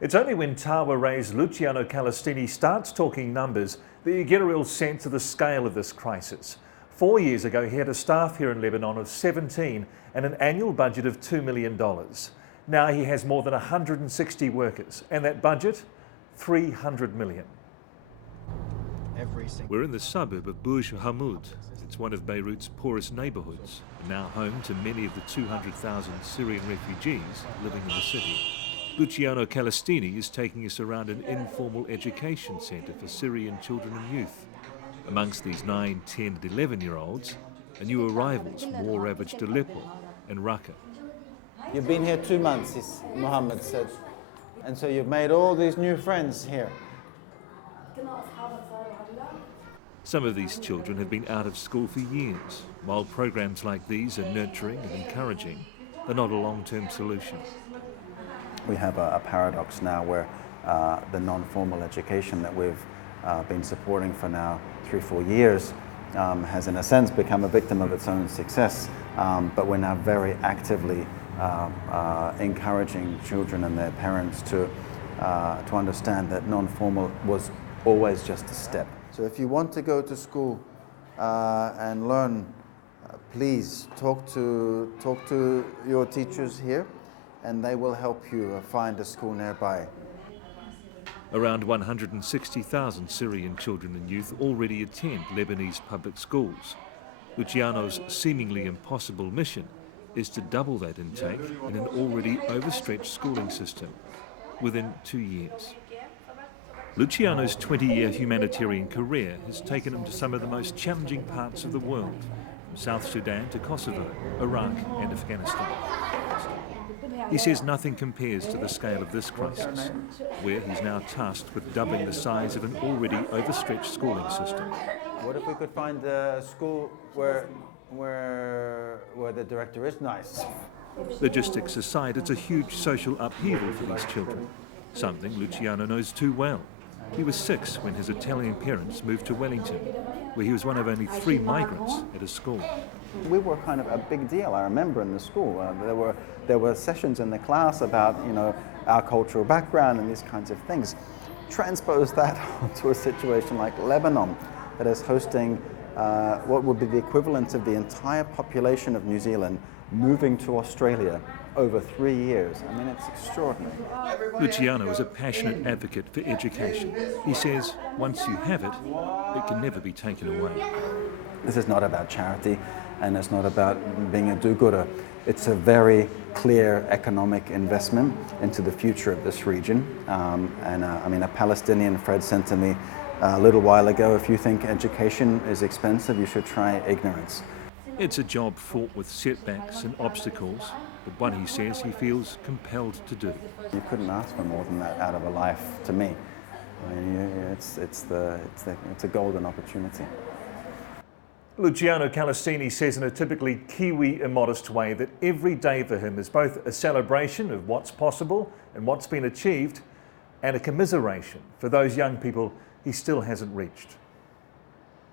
It's only when Tawa-raised Luciano Calestini starts talking numbers that you get a real sense of the scale of this crisis. 4 years ago, he had a staff here in Lebanon of 17 and an annual budget of $2 million. Now he has more than 160 workers, and that budget, $300 million. We're in the suburb of Burj Hamoud. It's one of Beirut's poorest neighbourhoods, and now home to many of the 200,000 Syrian refugees living in the city. Luciano Calestini is taking us around an informal education centre for Syrian children and youth. Amongst these 9, 10 and 11-year-olds are new arrivals from war ravaged Aleppo and Raqqa. You've been here 2 months, Mohammed said, and so you've made all these new friends here. Some of these children have been out of school for years. While programs like these are nurturing and encouraging, they're not a long-term solution. We have a paradox now where the non-formal education that we've been supporting for now 3-4 years has in a sense become a victim of its own success, but we're now very actively encouraging children and their parents to understand that non-formal was always just a step. So if you want to go to school and learn, please talk to your teachers here, and they will help you find a school nearby. Around 160,000 Syrian children and youth already attend Lebanese public schools. Luciano's seemingly impossible mission is to double that intake in an already overstretched schooling system within 2 years. Luciano's 20-year humanitarian career has taken him to some of the most challenging parts of the world, from South Sudan to Kosovo, Iraq and Afghanistan. He says nothing compares to the scale of this crisis, where he's now tasked with doubling the size of an already overstretched schooling system. What if we could find a school where the director is nice? Logistics aside, it's a huge social upheaval for these children, something Luciano knows too well. He was 6 when his Italian parents moved to Wellington, where he was one of only 3 migrants at a school. We were kind of a big deal, I remember, in the school. There were sessions in the class about, our cultural background and these kinds of things. Transpose that onto a situation like Lebanon, that is hosting what would be the equivalent of the entire population of New Zealand moving to Australia over 3 years. I mean, it's extraordinary. Luciano is a passionate advocate for education. He says once you have it, it can never be taken away. This is not about charity, and it's not about being a do-gooder. It's a very clear economic investment into the future of this region. A Palestinian friend said to me a little while ago, if you think education is expensive, you should try ignorance. It's a job fraught with setbacks and obstacles, but one he says he feels compelled to do. You couldn't ask for more than that out of a life, to me. I mean, it's a golden opportunity. Luciano Calestini says in a typically Kiwi immodest way that every day for him is both a celebration of what's possible and what's been achieved, and a commiseration for those young people he still hasn't reached.